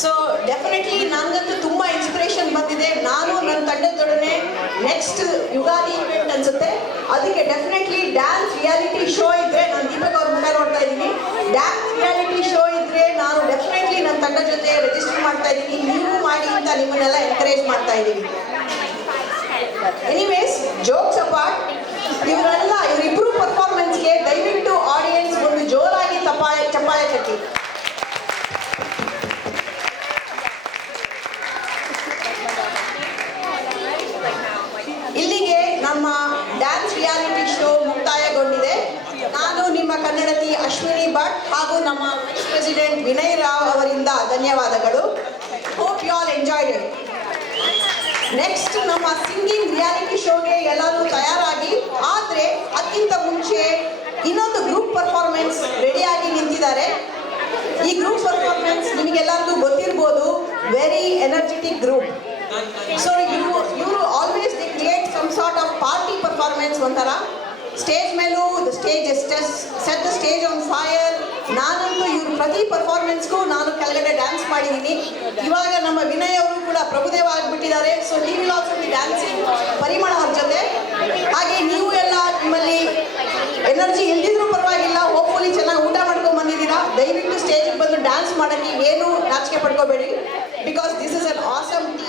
So definitely ನನಗಂತೂ ತುಂಬ inspiration ಬಂದಿದೆ. ನಾನು ನನ್ನ ತಂಡದೊಡನೆ ನೆಕ್ಸ್ಟ್ ಯುಗಾದಿ ಇವೆಂಟ್ ಅನ್ಸುತ್ತೆ, ಅದಕ್ಕೆ ಡೆಫಿನೆಟ್ಲಿ ಡ್ಯಾನ್ಸ್ ರಿಯಾಲಿಟಿ ಶೋ ಇದ್ರೆ, ನಾನು ದೀಪಕ್ ಅವ್ರ ಮುಖ ನೋಡ್ತಾ ಇದ್ದೀನಿ, ಡ್ಯಾನ್ಸ್ ರಿಯಾಲಿಟಿ ಶೋ ಇದ್ರೆ ನಾನು ಡೆಫಿನೆಟ್ಲಿ ನನ್ನ ತಂಡ ಜೊತೆ ರಿಜಿಸ್ಟರ್ ಮಾಡ್ತಾ ಇದ್ದೀನಿ. ನೀವು ಮಾಡಿ ಅಂತ ನಿಮ್ಮನ್ನೆಲ್ಲ ಎನ್ಕರೇಜ್ ಮಾಡ್ತಾ ಇದ್ದೀನಿ. ಎನಿವೇಸ್, ಜೋಕ್ಸ್ ಅಪಾರ್ಟ್, ಇವರಿಬ್ಬರು ಪರ್ಫಾರ್ಮೆನ್ಸ್ಗೆ ದಯವಿಟ್ಟು ಆಡಿಯನ್ಸ್ ಒಂದು ಜೋರಾಗಿ ಚಪ್ಪಾಳೆ ತಟ್ಟಿ. ಇಲ್ಲಿಗೆ ನಮ್ಮ ಡ್ಯಾನ್ಸ್ ರಿಯಾಲಿಟಿ ಶೋ ಮುಕ್ತಾಯಗೊಂಡಿದೆ. ನಾನು ನಿಮ್ಮ ಕನ್ನಡತಿ ಅಶ್ವಿನಿ ಭಟ್ ಹಾಗೂ ನಮ್ಮ ವೈಸ್ ಪ್ರೆಸಿಡೆಂಟ್ ವಿನಯ್ ರಾವ್ ಅವರಿಂದ ಧನ್ಯವಾದಗಳು. Hope you all enjoyed it. Next ನಮ್ಮ ಸಿಂಗಿಂಗ್ ರಿಯಾಲಿಟಿ ಶೋಗೆ ಎಲ್ಲರೂ ತಯಾರಾಗಿ, ಆದರೆ ಅದಕ್ಕಿಂತ ಮುಂಚೆ ಇನ್ನೊಂದು ಗ್ರೂಪ್ ಪರ್ಫಾರ್ಮೆನ್ಸ್ ರೆಡಿಯಾಗಿ ನಿಂತಿದ್ದಾರೆ. ಈ ಗ್ರೂಪ್ ಪರ್ಫಾರ್ಮೆನ್ಸ್ ನಿಮಗೆಲ್ಲರಿಗೂ ಗೊತ್ತಿರ್ಬೋದು, ವೆರಿ ಎನರ್ಜೆಟಿಕ್ ಗ್ರೂಪ್. ಸೊ ಇವರು always they create some sort of party performance. ಒಂಥರ ಸ್ಟೇಜ್ ಮೇಲೂ set the stage on fire. ನಾನಂತೂ ಇವ್ರ ಪ್ರತಿ ಪರ್ಫಾರ್ಮೆನ್ಸ್ಗೂ ನಾನು ಕೆಳಗಡೆ ಡ್ಯಾನ್ಸ್ ಮಾಡಿದ್ದೀನಿ. ಇವಾಗ ನಮ್ಮ ವಿನಯ್ ಅವರು ಕೂಡ ಪ್ರಭುದೇವ ಆಗಿಬಿಟ್ಟಿದ್ದಾರೆ. So he will also be dancing Parimala ಅವ್ರ ಜೊತೆ. ಹಾಗೆ ನೀವು ಎಲ್ಲ ನಿಮ್ಮಲ್ಲಿ ಎನರ್ಜಿ ಇಲ್ದಿದ್ರೂ ಪರವಾಗಿಲ್ಲ, ಹೋಪ್ಫುಲಿ ಚೆನ್ನಾಗಿ ಊಟ ಮಾಡ್ಕೊಂಡು ಬಂದಿದ್ದೀರಾ. ದಯವಿಟ್ಟು ಸ್ಟೇಜಿಗೆ ಬಂದು ಡ್ಯಾನ್ಸ್ ಮಾಡೋಕ್ಕೆ ಏನು ನಾಚಿಕೆ ಪಡ್ಕೋಬೇಡಿ, because this is an awesome team.